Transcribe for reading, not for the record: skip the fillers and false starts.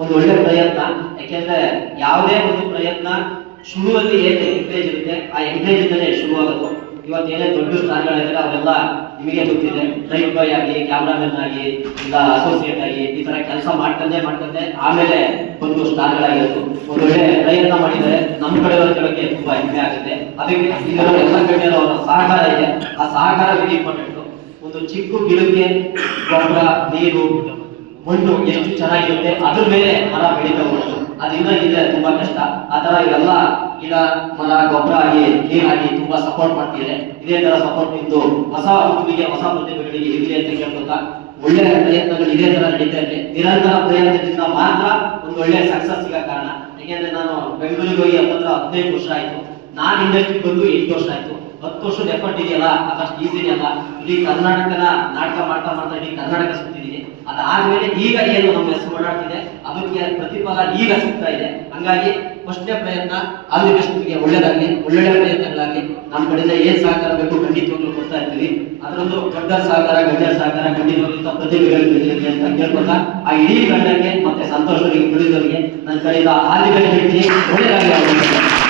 ಒಂದು ಒಳ್ಳೆ ಪ್ರಯತ್ನ. ಯಾಕೆಂದ್ರೆ ಯಾವುದೇ ಒಂದು ಪ್ರಯತ್ನ ಶುರುವಲ್ಲಿ ಏನು ಎಂಕರೇಜ್ ಇರುತ್ತೆ ಆ ಎಂಕರೇಜ್ ಇಂದಲೇ ಶುರುವಾಗುತ್ತೆ. ಇವತ್ತೇನೇ ದೊಡ್ಡ ಸ್ಟಾರ್ಗಳಿದ್ದಾರೆ ಅವರೆಲ್ಲ ನಿಮಗೆ ಗೊತ್ತಿದೆ, ಡ್ರೈವ್ ಬಾಯ್ ಆಗಿ, ಕ್ಯಾಮ್ರಾಮನ್ ಆಗಿ, ಇಲ್ಲ ಅಸೋಸಿಯೇಟ್ ಆಗಿ ಈ ತರ ಕೆಲಸ ಮಾಡ್ಕೊಂಡೆ ಆಮೇಲೆ ಒಂದು ಸ್ಟಾರ್ಗಳಾಗಿರೋದು. ಒಂದು ಒಳ್ಳೆ ಪ್ರಯತ್ನ ಮಾಡಿದರೆ ನಮ್ಮ ಕಡೆಯವರ ಕೆಲಕ್ಕೆ ತುಂಬಾ ಹೆಮ್ಮೆ ಆಗುತ್ತೆ. ಅದಕ್ಕೆ ಇದರ ಎಲ್ಲ ಗಣ್ಯರ ಅವರ ಸಹಕಾರ ಇದೆ. ಆ ಸಹಕಾರ ವೆರಿ ಇಂಪಾರ್ಟೆಂಟ್. ಒಂದು ಚಿಕ್ಕ ಗಿಡಕ್ಕೆ ಗೊಬ್ಬರ, ನೀರು, ಮಣ್ಣು ಎಷ್ಟು ಚೆನ್ನಾಗಿರುತ್ತೆ ಅದ್ರ ಮೇಲೆ ಮರ ಬೆಳೀತಾ ಹೋಗುತ್ತೆ. ಅದರಿಂದ ಇದೆ ತುಂಬಾ ಕಷ್ಟ. ಆ ತರ ಇವೆಲ್ಲ ಗಿಡ, ಮರ, ಗೊಬ್ಬರ ಆಗಿ, ನೀರಾಗಿ ತುಂಬಾ ಸಪೋರ್ಟ್ ಮಾಡ್ತಿದೆ. ಇದೇ ತರ ಸಪೋರ್ಟ್ ಇದ್ದು ಹೊಸ ಹುಡುಗಿಗೆ, ಹೊಸ ಪ್ರತಿಭೆಗಳಿಗೆ ಇರಲಿ ಅಂತ ಕೇಳ್ಕೊತಾ, ಒಳ್ಳೆ ಪ್ರಯತ್ನಗಳು ಇದೇ ತರ ನಡೀತಾ ಇದೆ. ನಿರಂತರ ಪ್ರಯತ್ನದಿಂದ ಮಾತ್ರ ಒಂದು ಒಳ್ಳೆ ಸಕ್ಸಸ್ ಸಿಗೋ ಕಾರಣ. ಯಾಕೆಂದ್ರೆ ನಾನು ಬೆಂಗಳೂರಿಗೆ ಹೋಗಿ 15 ವರ್ಷ ಆಯ್ತು. ನಾನು ಇಂಡಸ್ಟ್ರಿಗೆ ಬಂದು 8 ವರ್ಷ ಆಯ್ತು. 10 ವರ್ಷದ ಎಫರ್ಟ್ ಇದೆಯಲ್ಲ ಅದಷ್ಟು ಈಸಿನೇ ಅಲ್ಲ. ಇಡೀ ಕರ್ನಾಟಕನ ನಾಟಕ ಮಾಡ್ತಾ ಇಡೀ ಕರ್ನಾಟಕ ಸುತ್ತಿದ್ದೀನಿ. ಅದಾದ್ಮೇಲೆ ಈಗ ಏನು ನಮ್ಮ ಹೆಸರು ಓಡಾಡ್ತಿದೆ ಅದಕ್ಕೆ ಪ್ರತಿಫಲ ಈಗ ಸಿಗ್ತಾ ಇದೆ. ಹಂಗಾಗಿ ಫಸ್ಟ್ನೇ ಪ್ರಯತ್ನ ಆಲ್ ದಿ ಬೆಸ್ಟ್. ನಿಮಗೆ ಒಳ್ಳೇದಾಗ್ಲಿ, ಒಳ್ಳೊಳ್ಳೆ ಪ್ರಯತ್ನಗಳಾಗ್ಲಿ. ನಮ್ಮ ಕಡೆಯಿಂದ ಏನ್ ಸಹಕಾರ ಬೇಕು ಖಂಡಿತವಾಗ್ಲೂ ಕೊಡ್ತಾ ಇರ್ತೀವಿ. ಅದರಲ್ಲೂ ದೊಡ್ಡ ಸಹಕಾರ, ಗಣ್ಯರ ಸಹಕಾರ ಖಂಡಿತವಾಗ್ಲೂ ಪ್ರತಿಭೆಗಳಿಗೆ ಅಂತ ಕೇಳ್ಕೊತಾ, ಆ ಇಡೀ ತಂಡಕ್ಕೆ ಮತ್ತೆ ಸಂತೋಷರಿಗೆ, ಉಳಿದವರಿಗೆ ನನ್ನ ಕಡೆಯಿಂದ ಆಲ್ ದಿ ಬೆಸ್ಟ್ ಹೇಳ್ತೀನಿ. ಒಳ್ಳೇದಾಗಲಿ.